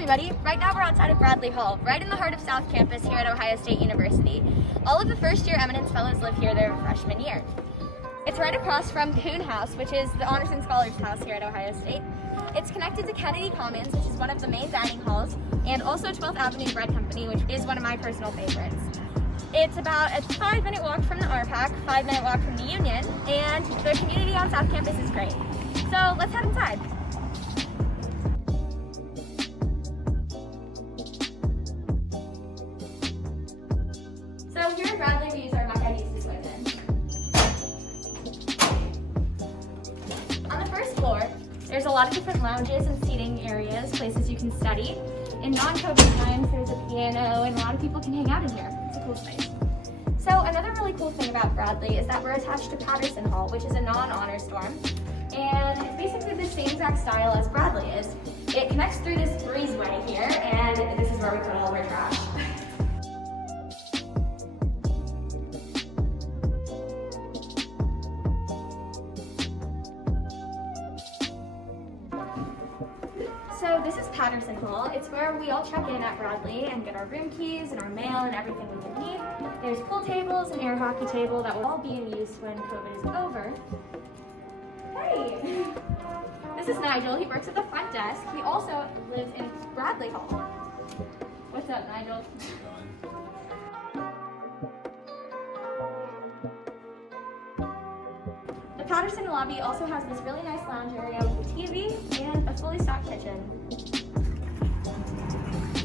everybody. Right now we're outside of Bradley Hall, right in the heart of South Campus here at Ohio State University. All of the first-year Eminence Fellows live here their freshman year. It's right across from Coon House, which is the Honors and Scholars House here at Ohio State. It's connected to Kennedy Commons, which is one of the main dining halls, and also 12th Avenue Bread Company, which is one of my personal favorites. It's about a 5-minute walk from the RPAC, 5-minute walk from the Union, and the community on South Campus is great. So let's head inside. So here at Bradley, we use our Mecca used to swim in. On the first floor, there's a lot of different lounges and seating areas, places you can study. In non-COVID times, there's a piano, and a lot of people can hang out in here. It's a cool space. So another really cool thing about Bradley is that we're attached to Patterson Hall, which is a non-honors dorm. And it's basically the same exact style as Bradley is. It connects through this breezeway here, and this is where we put all of our trash. So this is Patterson Hall. It's where we all check in at Bradley and get our room keys and our mail and everything we would need. There's pool tables, an air hockey table that will all be in use when COVID is over. Hey! This is Nigel. He works at the front desk. He also lives in Bradley Hall. What's up, Nigel? The Patterson lobby also has this really nice lounge area with a TV and a fully stocked kitchen.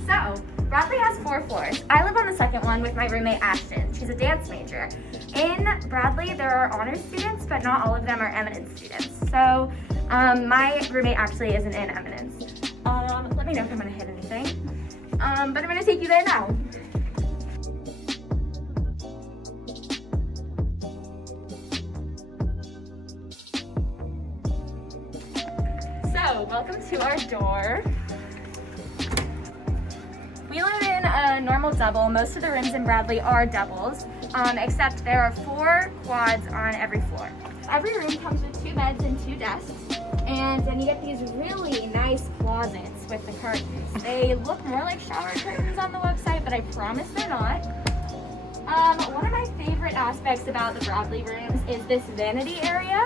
So, Bradley has 4 floors. I live on the second one with my roommate Ashton. She's a dance major. In Bradley, there are honors students, but not all of them are Eminence students. So, my roommate actually isn't in Eminence. Let me know if I'm gonna hit anything. But I'm gonna take you there now. So, welcome to our door. We live in a normal double. Most of the rooms in Bradley are doubles, except there are 4 quads on every floor. Every room comes with 2 beds and 2 desks, and then you get these really nice closets with the curtains. They look more like shower curtains on the website, but I promise they're not. One of my favorite aspects about the Bradley rooms is this vanity area.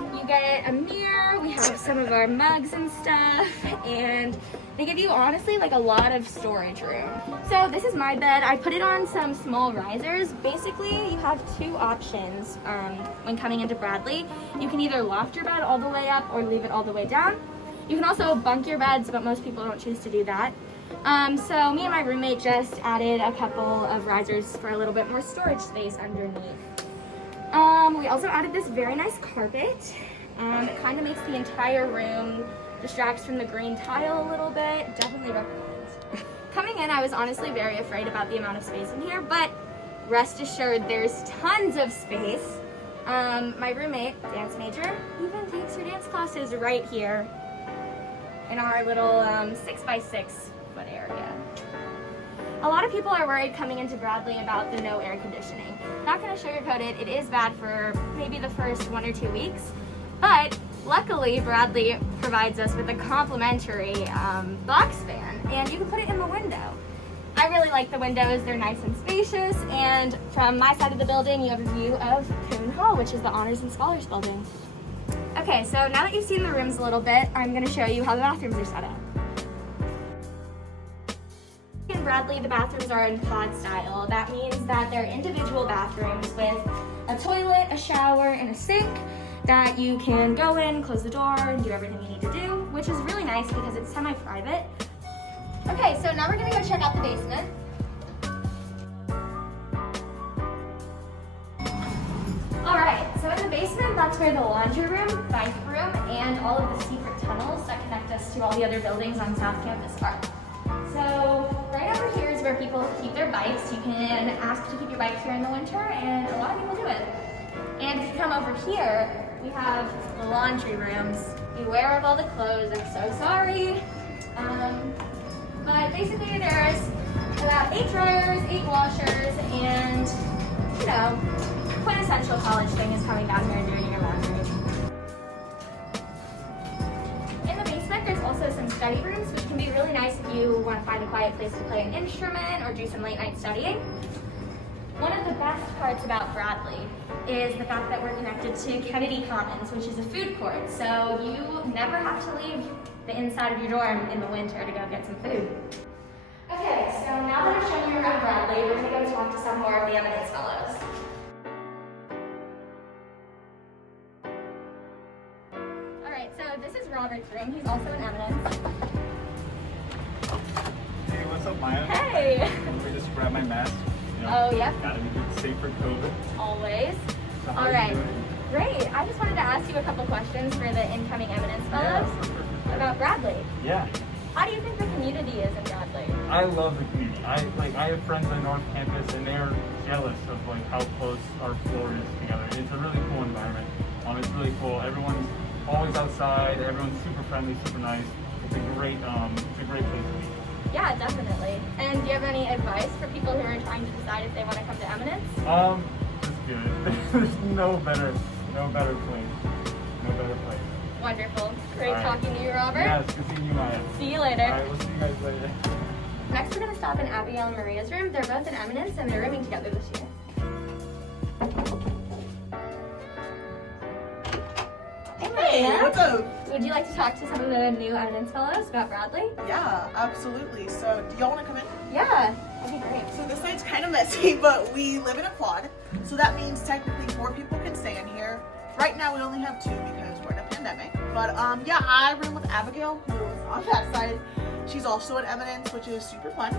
You get a mirror, we have some of our mugs and stuff, and they give you honestly like a lot of storage room. So this is my bed. I put it on some small risers. Basically, you have 2 options when coming into Bradley. You can either loft your bed all the way up or leave it all the way down. You can also bunk your beds, but most people don't choose to do that. So me and my roommate just added a couple of risers for a little bit more storage space underneath. We also added this very nice carpet. It kind of makes the entire room, distracts from the green tile a little bit. Definitely recommend. Coming in, I was honestly very afraid about the amount of space in here, but rest assured there's tons of space. My roommate, dance major, even takes her dance classes right here in our little 6x6 foot area. A lot of people are worried coming into Bradley about the no air conditioning. Not going to sugarcoat it, it is bad for maybe the first 1 or 2 weeks, but luckily Bradley provides us with a complimentary box fan, and you can put it in the window. I really like the windows, they're nice and spacious, and from my side of the building you have a view of Coon Hall, which is the Honors and Scholars building. Okay, so now that you've seen the rooms a little bit, I'm going to show you how the bathrooms are set up. In Bradley, the bathrooms are in pod style. That means that they're individual bathrooms with a toilet, a shower, and a sink that you can go in, close the door, and do everything you need to do, which is really nice because it's semi-private. Okay, so now we're gonna go check out the basement. Alright, so in the basement, that's where the laundry room, bike room, and all of the secret tunnels that connect us to all the other buildings on South Campus are. So right over here is where people keep their bikes. You can ask to keep your bike here in the winter, and a lot of people do it. And if you come over here, we have the laundry rooms. Beware of all the clothes, I'm so sorry. But basically there's about 8 dryers, 8 washers, and you know, quintessential college thing is coming down here and doing your laundry. In the basement, there's also some study rooms, which can be really nice if you to find a quiet place to play an instrument or do some late night studying. One of the best parts about Bradley is the fact that we're connected to Kennedy Commons, which is a food court. So you never have to leave the inside of your dorm in the winter to go get some food. Okay, so now that I've shown you around Bradley, we're gonna go talk to some more of the Eminence Fellows. All right, so this is Robert's room. He's also an Eminence. Hey, what's up, Maya? Hey! Let me just grab my mask. You know, Oh, yep. Gotta be safe for COVID. Always. So how All are you right. doing? Great. I just wanted to ask you a couple questions for the incoming Eminence Yeah, Fellows for sure. about Bradley. Yeah. How do you think the community is in Bradley? I love the community. I have friends on North Campus, and they're jealous of like how close our floor is together. It's a really cool environment. It's really cool. Everyone's always outside. Everyone's super friendly, super nice. It's a great place to be. Yeah, definitely. And do you have any advice for people who are trying to decide if they want to come to Eminence? Just good. There's no better place. No better place. Wonderful. Great All right. talking to you, Robert. Yeah, it's good seeing you, Maya. See you later. All right, we'll see you guys later. Next, we're going to stop in Abigail and Maria's room. They're both in Eminence, and they're rooming together this year. Hey, what's up? Would you like to talk to some of the new Eminence Fellows about Bradley? Yeah, absolutely. So, do y'all want to come in? Yeah, that'd be great. So, this site's kind of messy, but we live in a quad. So, that means technically 4 people can stay in here. Right now, we only have 2 because we're in a pandemic. But, yeah, I room with Abigail, who is on that side. She's also at Eminence, which is super fun.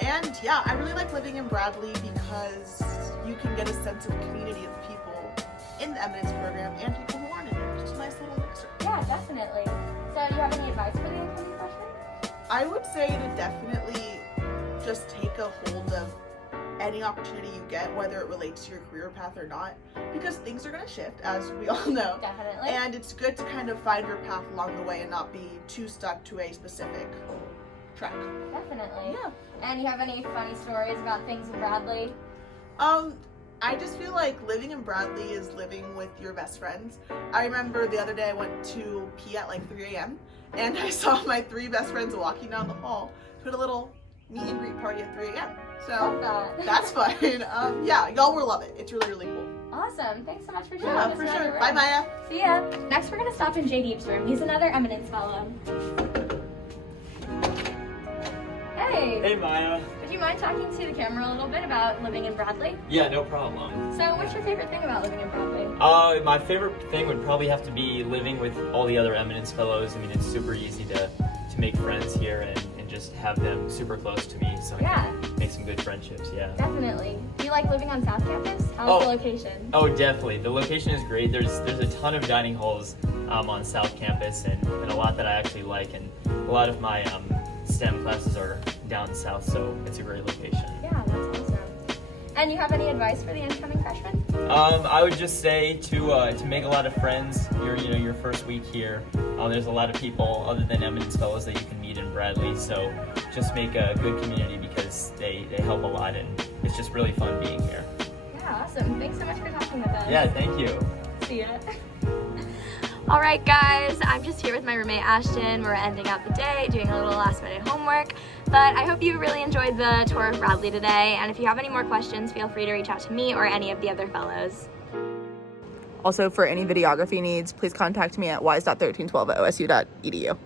And, yeah, I really like living in Bradley because you can get a sense of community of people in the Eminence program and people who aren't in it. It's a nice little mixer. Yeah, definitely. So, do you have any advice for the incoming freshmen? I would say to definitely just take a hold of any opportunity you get, whether it relates to your career path or not, because things are going to shift, as we all know. Definitely. And it's good to kind of find your path along the way and not be too stuck to a specific track. Definitely. Yeah. And you have any funny stories about things in Bradley? I just feel like living in Bradley is living with your best friends. I remember the other day I went to pee at like 3 a.m. and I saw my 3 best friends walking down the hall to a little meet and greet party at 3 a.m. So Love that. that's fun. Yeah, y'all will love it. It's really, really cool. Awesome. Thanks so much for showing Yeah, us for around your sure. room. Bye, Maya. See ya. Next, we're going to stop in J Deep's room. He's another Eminence Fellow. Hey. Hey Maya. Would you mind talking to the camera a little bit about living in Bradley? Yeah, no problem. So, what's your favorite thing about living in Bradley? My favorite thing would probably have to be living with all the other Eminence Fellows. I mean, it's super easy to make friends here and just have them super close to me, so I can make some good friendships, yeah. Definitely. Do you like living on South Campus? How's the Oh. location? Oh, definitely. The location is great. There's a ton of dining halls on South Campus and a lot that I actually like, and a lot of my STEM classes are down south, so it's a great location. Yeah, that's awesome. And you have any advice for the incoming freshmen? I would just say to make a lot of friends your first week here. There's a lot of people other than Eminence Fellows that you can meet in Bradley, so just make a good community because they help a lot and it's just really fun being here. Yeah, awesome. Thanks so much for talking with us. Yeah, thank you. See ya. All right, guys, I'm just here with my roommate Ashton. We're ending out the day, doing a little last minute homework. But I hope you really enjoyed the tour of Bradley today. And if you have any more questions, feel free to reach out to me or any of the other fellows. Also, for any videography needs, please contact me at wise.1312@osu.edu.